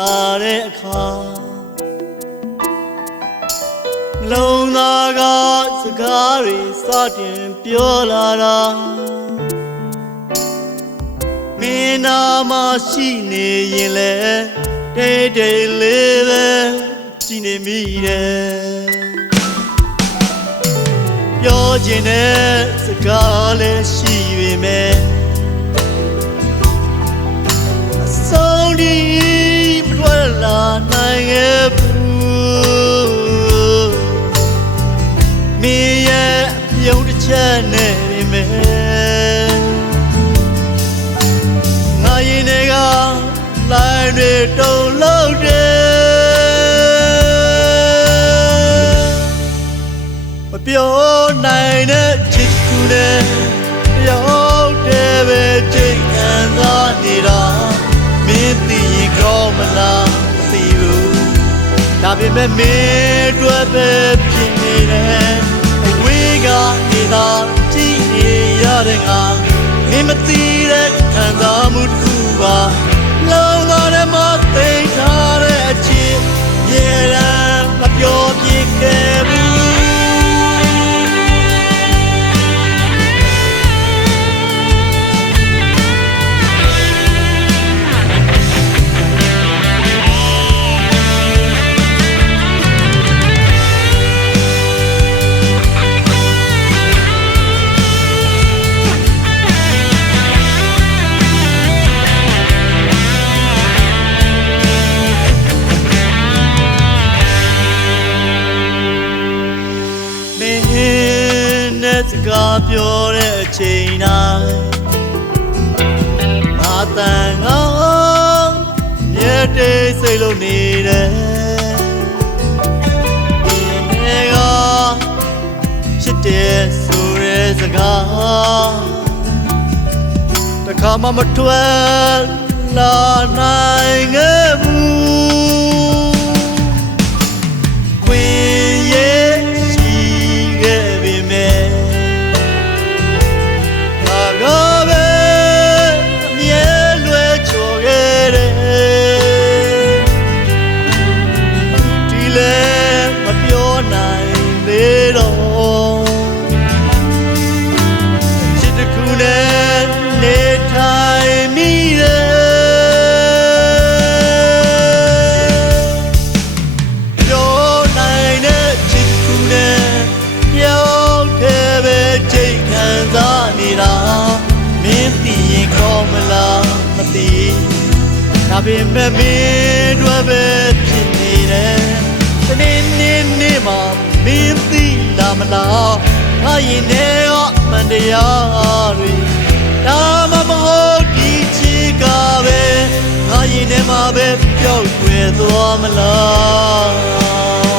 လာတဲ့အခါလုံးသားကစကားတွေစတင်ပြောလာတာမင်းနာမရှိနေရင်လေတိတ်တိတ်လေးပဲကြည်နေမိတယ်ပြောချင်တဲ့စကားလည်းရှိပေမဲ့အဆုံးဒီမထွက်လာနိုင်ရဲ့ဘူးမင်းရဲ့ပြုံးတစ်ချက်နဲ့ပေမဲ့ငါရင်တွေကလိုင်းတွေတုံလို့တယ်မပြောနိုင်တဲ့ချစ်ကူနဲ့ရောက်တယ်ပဲချိန်ခံစားနေတာမင်းသိရင်ကောင်းမလားမသိဘူးဒါပေမဲ့မင်းအတွက်ပဲဖြစ်နေတယ်အဝေးကနေသာကြည့်နေရတဲ့ငါမင်းမသိတဲ့ခံစားမှုတစ်ခုပါလုံးသားထဲမှာသိထားတဲ့အချစ်ရေရန်မပြောပြခဲ့ဘူးစကားပြောတဲ့အချိန်တိုင်းငါတန်ငါမြဲတေးစိတ်လို့နေတယ်ဒီနေ့ကဖြစ်တဲ့ဆိုတဲ့စကားတစ်ခါမှမထွက်လာနိုင်ခဲ့ဘူးခွင့်ရဲ့ရှိခဲ့ပေမဲ့ဒါပေမဲ့မင်းတို့ပဲဖြစ်နေတယ်တနေ့နေ့မှမင်းသိလာမလားငါရင်ထဲကအမှန်တရားတွေဒါမှမဟုတ်ဒီချစ်ကပဲငါရင်ထဲမှာပဲပျောက်ကွယ်သွားမလား